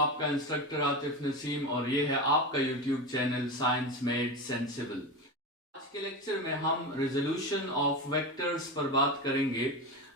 आपका इंस्ट्रक्टर आतिफ नसीम और ये है आपका YouTube channel science made sensible. आज के लेक्चर में हम रेजोल्यूशन ऑफ वेक्टर्स पर बात करेंगे।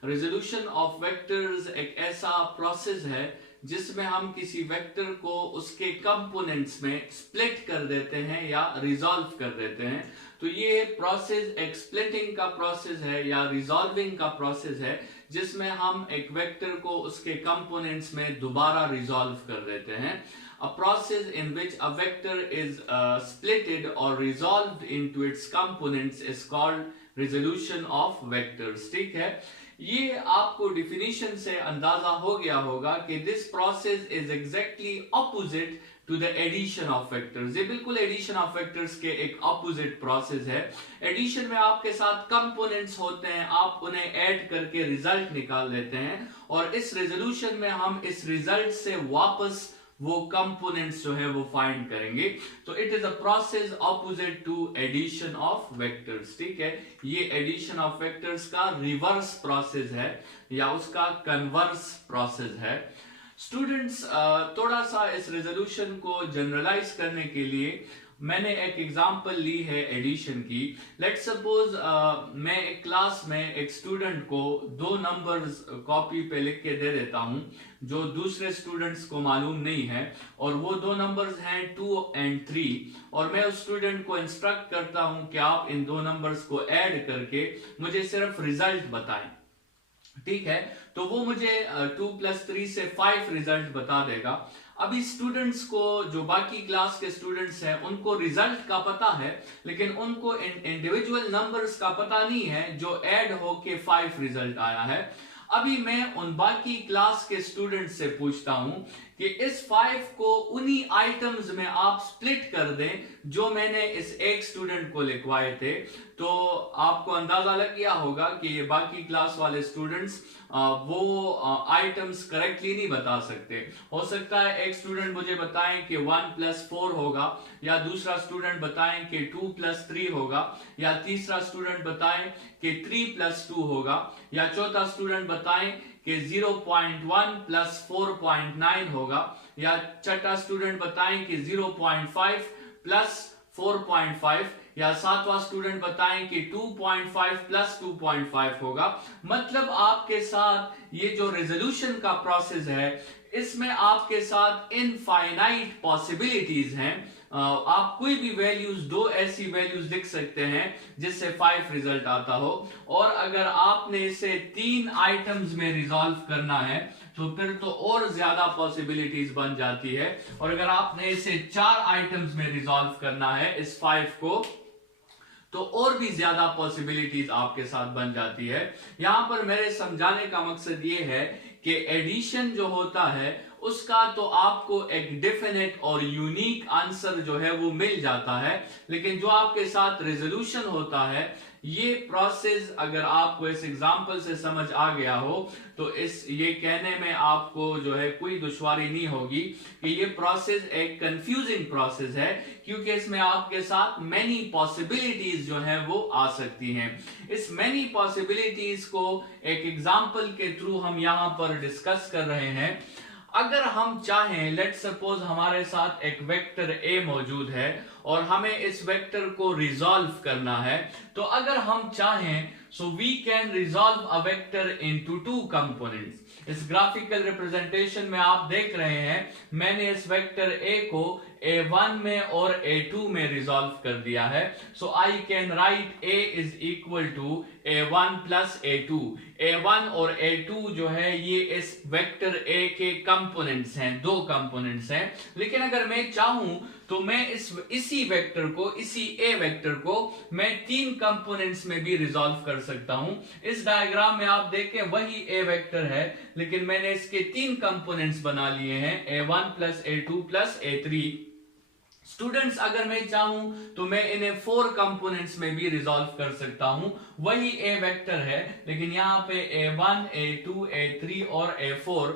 रेजोल्यूशन ऑफ वेक्टर्स एक ऐसा प्रोसेस है जिसमें हम किसी वेक्टर को उसके कंपोनेंट्स में स्प्लिट कर देते हैं या रिजॉल्व कर देते हैं। तो ये प्रोसेस एक स्प्लिटिंग का प्रोसेस है या रिजॉल्विंग का प्रोसेस है, जिसमें हम एक वेक्टर को उसके कंपोनेंट्स में दोबारा रिजॉल्व कर देते हैं। A process in which a vector is splitted or resolved into its components is called resolution of vectors। ठीक है, ये आपको डिफिनीशन से अंदाजा हो गया होगा कि this process is exactly opposite to the addition of vectors. ये बिल्कुल एडिशन ऑफ वेक्टर्स के एक ऑपोजिट प्रोसेस है। एडिशन में आपके साथ कंपोनेंट्स होते हैं, आप उन्हें ऐड करके रिजल्ट निकाल लेते हैं और इस रेजोल्यूशन में हम इस रिजल्ट से वापस वो कंपोनेंट्स जो है वो फाइंड करेंगे। तो it is a process opposite to addition of vectors. ठीक है, ये एडिशन ऑफ वेक्टर्स का रिवर्स प्रोसेस है या उसका कन्वर्स प्रोसेस है। स्टूडेंट्स, थोड़ा सा इस रेजोल्यूशन को जनरलाइज करने के लिए मैंने एक एग्जांपल ली है एडिशन की। लेट्स सपोज मैं एक क्लास में एक स्टूडेंट को दो नंबर्स कॉपी पे लिख के दे देता हूं जो दूसरे स्टूडेंट्स को मालूम नहीं है, और वो दो नंबर्स हैं 2 और 3, और मैं उस स्टूडेंट को इंस्ट्रक्ट करता हूं कि आप इन दो नंबर्स को ऐड करके मुझे सिर्फ रिजल्ट बताएं। ठीक है, तो वो मुझे 2 + 3 से 5 रिजल्ट बता देगा। अभी स्टूडेंट्स को, जो बाकी क्लास के स्टूडेंट्स हैं, उनको रिजल्ट का पता है, लेकिन उनको इंडिविजुअल नंबर्स का पता नहीं है जो ऐड होके 5 रिजल्ट आया है। अभी मैं उन बाकी क्लास के स्टूडेंट्स से पूछता हूं कि इस 5 को उन्हीं आइटम्स में आप स्प्लिट कर दें जो मैंने इस एक स्टूडेंट को लिखवाए थे। तो आपको अंदाजा लग गया होगा कि ये बाकी क्लास वाले स्टूडेंट्स वो आइटम्स करेक्टली नहीं बता सकते। हो सकता है एक स्टूडेंट मुझे बताएं कि 1 + 4 होगा, या दूसरा स्टूडेंट बताएं कि 2 + 3 होगा, या तीसरा स्टूडेंट बताएं कि 3 + 2 होगा, या चौथा स्टूडेंट बताएं कि 0.1 + 4.9 होगा, या छठा स्टूडेंट बताएं कि 0.5 + 4.5, या सातवां स्टूडेंट बताएं कि 2.5 + 2.5 होगा। मतलब आपके साथ ये जो रेजोल्यूशन का प्रोसेस है, इसमें आपके साथ इनफाइनाइट पॉसिबिलिटीज हैं। आप कोई भी वैल्यूज, दो ऐसी वैल्यूज लिख सकते हैं जिससे 5 रिजल्ट आता हो, और अगर आपने इसे 3 आइटम्स में रिजॉल्व करना है तो फिर तो और ज्यादा पॉसिबिलिटीज बन जाती है, और अगर आपने इसे 4 आइटम्स में रिजॉल्व करना है इस 5 को, तो और भी ज्यादा पॉसिबिलिटीज आपके साथ बन जाती है। यहां पर मेरे समझाने का मकसद ये है कि एडिशन जो होता है उसका तो आपको एक डेफिनेट और यूनिक आंसर जो है वो मिल जाता है, लेकिन जो आपके साथ रेजोल्यूशन होता है, ये प्रोसेस अगर आपको इस एग्जांपल से समझ आ गया हो तो ये कहने में आपको जो है कोई दुश्वारी नहीं होगी कि ये प्रोसेस एक कंफ्यूजिंग प्रोसेस है, क्योंकि इसमें आपके साथ मेनी पॉसिबिलिटीज जो है वो आ सकती हैं। इस मेनी पॉसिबिलिटीज को एक एग्जांपल के थ्रू हम यहां पर डिस्कस कर रहे हैं। अगर हम चाहें, लेट्स सपोज हमारे साथ एक वेक्टर ए मौजूद है और हमें इस वेक्टर को रिजॉल्व करना है, तो अगर हम चाहें so we can resolve a vector into 2 components. इस ग्राफिकल रिप्रेजेंटेशन में आप देख रहे हैं मैंने इस वेक्टर ए को A1 में और A2 में रिजॉल्व कर दिया है। So I can write A = A1 + A2। A1 और A2 जो है ये इस वेक्टर A के कंपोनेंट्स हैं, 2 कंपोनेंट्स हैं। लेकिन अगर मैं चाहूं तो मैं इसी वेक्टर को, इसी A वेक्टर को मैं 3 कंपोनेंट्स में भी रिजॉल्व कर सकता हूं। इस डायग्राम में आप देखें वही A वेक्टर है, लेकिन मैंने इसके 3 कंपोनेंट्स बना लिए हैं, A1 + A2 + A3। स्टूडेंट्स, अगर मैं चाहूं तो मैं इन्हें 4 कंपोनेंट्स में भी रिजॉल्व कर सकता हूं। वही A वेक्टर है, लेकिन यहां पे A1, A2, A3 और A4।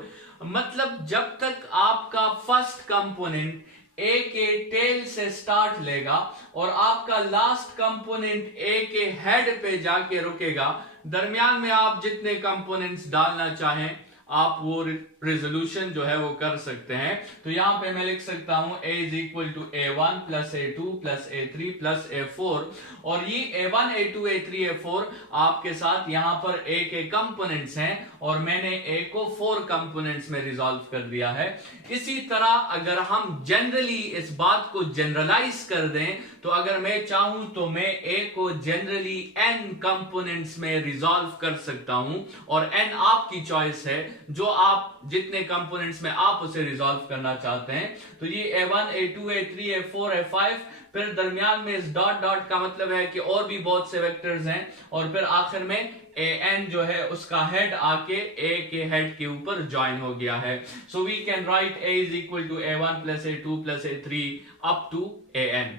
मतलब जब तक आपका फर्स्ट कंपोनेंट A के टेल से स्टार्ट लेगा और आपका लास्ट कंपोनेंट A के हेड पे जाके रुकेगा, दरमियान में आप जितने कंपोनेंट्स डालना चाहें आप वो रेजोल्यूशन जो है वो कर सकते हैं। तो यहां पे मैं लिख सकता हूं a is equal to a1 plus a2 plus a3 plus a4, और ये a1 a2 a3 a4 आपके साथ यहां पर a के कंपोनेंट्स हैं और मैंने a को 4 कंपोनेंट्स में रिजॉल्व कर दिया है। इसी तरह अगर हम जनरली इस बात को जनरलाइज कर दें तो अगर मैं चाहूं तो मैं a को जनरली n कंपोनेंट्स में रिजॉल्व कर सकता हूं, और n आपकी चॉइस है, जो आप जितने कंपोनेंट्स में आप उसे रिजॉल्व करना चाहते हैं। तो ये a1 a2 a3 a4 a5, फिर दरमियान में इस डॉट डॉट का मतलब है कि और भी बहुत से वेक्टर्स हैं, और फिर आखिर में an जो है उसका हेड आके a के हेड के ऊपर ज्वाइन हो गया है। So we can write a is equal to a1 plus a2 plus a3 up to an।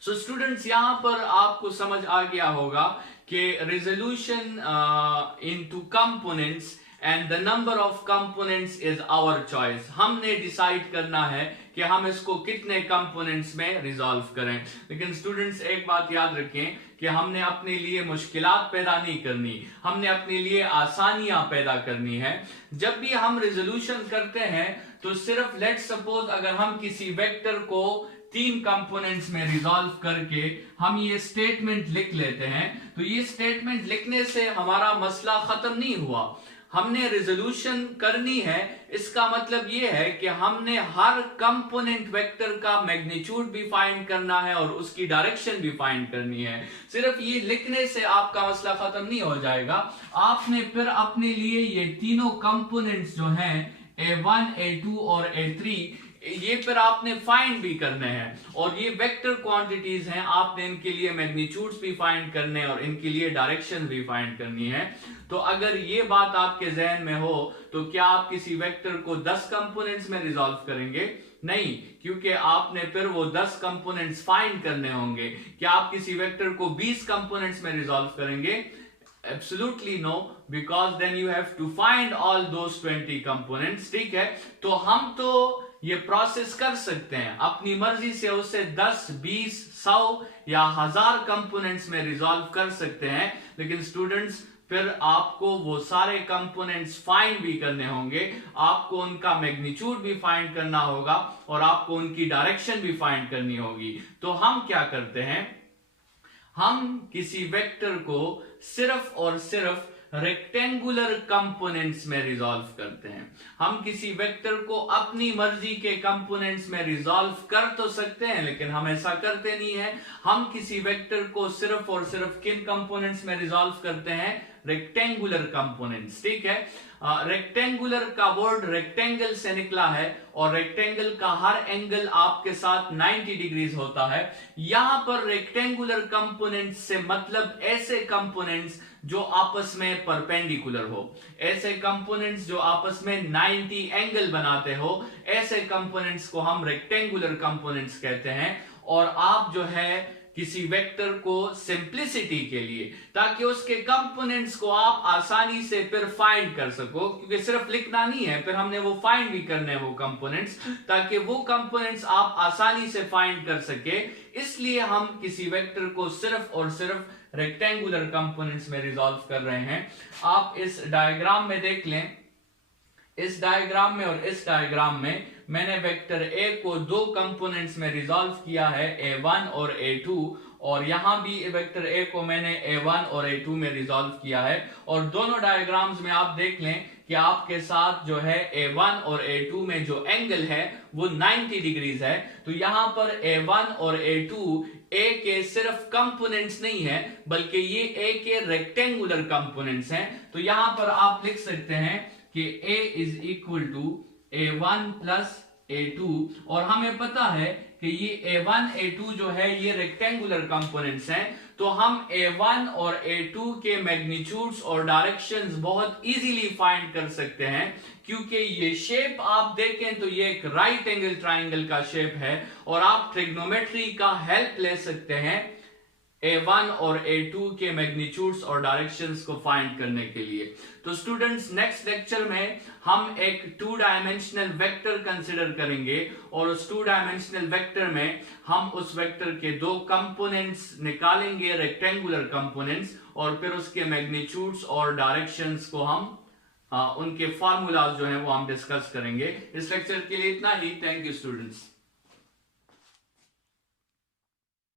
So students, यहां पर आपको समझ आ गया होगा कि resolution into components and the number of components is our choice. हमने डिसाइड करना है कि हम इसको कितने कंपोनेंट्स में रिजॉल्व करें। लेकिन स्टूडेंट्स, एक बात याद रखें कि हमने अपने लिए मुश्किलात पैदा नहीं करनी, हमने अपने लिए आसानियां पैदा करनी है। जब भी हम रेजोल्यूशन करते हैं तो सिर्फ लेट्स सपोज अगर हम किसी वेक्टर को 3 कंपोनेंट्स में रिजॉल्व करके हम ये स्टेटमेंट लिख लेते हैं, तो ये स्टेटमेंट लिखने से हमारा मसला खत्म नहीं हुआ। हमने रेजोल्यूशन करनी है, इसका मतलब ये है कि हमने हर कंपोनेंट वेक्टर का मैग्नीट्यूड भी फाइंड करना है और उसकी डायरेक्शन भी फाइंड करनी है। सिर्फ ये लिखने से आपका मसला खत्म नहीं हो जाएगा, आपने फिर अपने लिए ये तीनों कंपोनेंट्स जो हैं a1 a2 और a3, ये फिर आपने फाइंड भी करने हैं, और ये वेक्टर क्वांटिटीज हैं, आपने इनके लिए मैग्नीट्यूड्स भी फाइंड करने हैं और इनके लिए डायरेक्शन भी फाइंड करनी है। तो अगर ये बात आपके जहन में हो तो क्या आप किसी वेक्टर को 10 कंपोनेंट्स में रिजॉल्व करेंगे? नहीं, क्योंकि आपने फिर वो 10 कंपोनेंट्स फाइंड करने होंगे। क्या आप किसी वेक्टर को 20 कंपोनेंट्स में रिजॉल्व करेंगे? Absolutely no, because then you have to find all those 20 components। ठीक है, तो हम तो ये प्रोसेस कर सकते हैं, अपनी मर्जी से उसे 10, 20, 100 या 1000 कंपोनेंट्स में रिजॉल्व कर सकते हैं। लेकिन स्टूडेंट्स, फिर आपको वो सारे कंपोनेंट्स फाइंड भी करने होंगे, आपको उनका मैग्नीट्यूड भी फाइंड करना होगा और आपको उनकी डायरेक्शन भी फाइंड करनी होगी। तो हम क्या करते हैं, हम किसी वेक्टर को सिर्फ और सिर्फ रेक्टेंगुलर कंपोनेंट्स में रिजॉल्व करते हैं। हम किसी वेक्टर को अपनी मर्जी के कंपोनेंट्स में रिजॉल्व कर तो सकते हैं, लेकिन हम ऐसा करते नहीं है। हम किसी वेक्टर को सिर्फ और सिर्फ किन कंपोनेंट्स में रिजॉल्व करते हैं? Rectangular components. ठीक है, रेक्टेंगुलर का वर्ड रेक्टेंगल से निकला है और रेक्टेंगल का हर एंगल आपके साथ 90 डिग्रीज होता है। यहां पर रेक्टेंगुलर कंपोनेंट्स से मतलब ऐसे कंपोनेंट्स जो आपस में परपेंडिकुलर हो, ऐसे कंपोनेंट्स जो आपस में 90 एंगल बनाते हो, ऐसे कंपोनेंट्स को हम रेक्टेंगुलर कंपोनेंट्स कहते हैं। और आप जो है किसी वेक्टर को सिंप्लिसिटी के लिए, ताकि उसके कंपोनेंट्स को आप आसानी से फिर फाइंड कर सको, क्योंकि सिर्फ लिखना नहीं है, फिर हमने वो फाइंड भी करने हैं वो कंपोनेंट्स, ताकि वो कंपोनेंट्स आप आसानी से फाइंड कर सके। इसलिए हम किसी वेक्टर को सिर्फ और सिर्फ रेक्टेंगुलर कंपोनेंट्स में रिजॉल्व कर रहे हैं। आप इस डायग्राम में देख लें, इस डायग्राम में और इस डायग्राम में मैंने वेक्टर a को 2 कंपोनेंट्स में रिजॉल्व किया है, a1 और a2, और यहां भी वेक्टर a को मैंने a1 और a2 में रिजॉल्व किया है। और दोनों डायग्राम्स में आप देख लें कि आपके साथ जो है a1 और a2 में जो एंगल है वो 90 डिग्रीज है। तो यहां पर a1 और a2 a के सिर्फ कंपोनेंट्स नहीं है, बल्कि ये a के रेक्टेंगुलर कंपोनेंट्स हैं। तो यहां पर आप लिख सकते हैं कि a is equal to a1 plus a2, और हमें पता है कि ये a1 a2 जो है ये रेक्टेंगुलर कंपोनेंट्स हैं। तो हम a1 और a2 के मैग्नीट्यूड्स और डायरेक्शंस बहुत इजीली फाइंड कर सकते हैं, क्योंकि ये शेप आप देखें तो ये एक राइट एंगल ट्राइंगल का शेप है, और आप ट्रिग्नोमेट्री का हेल्प ले सकते हैं a1 और a2 के मैग्नीट्यूड्स और डायरेक्शंस को फाइंड करने के लिए। तो स्टूडेंट्स, नेक्स्ट लेक्चर में हम एक 2 डायमेंशनल वेक्टर कंसिडर करेंगे, और उस 2 डायमेंशनल वेक्टर में हम उस वेक्टर के 2 कंपोनेंट्स निकालेंगे, रेक्टेंगुलर कंपोनेंट्स, और फिर उसके मैग्नीट्यूड्स और डायरेक्शंस को हम उनके फार्मूलाज जो हैं वो हम डिस्कस करेंगे। इस लेक्चर के लिए इतना ही। Thank you students.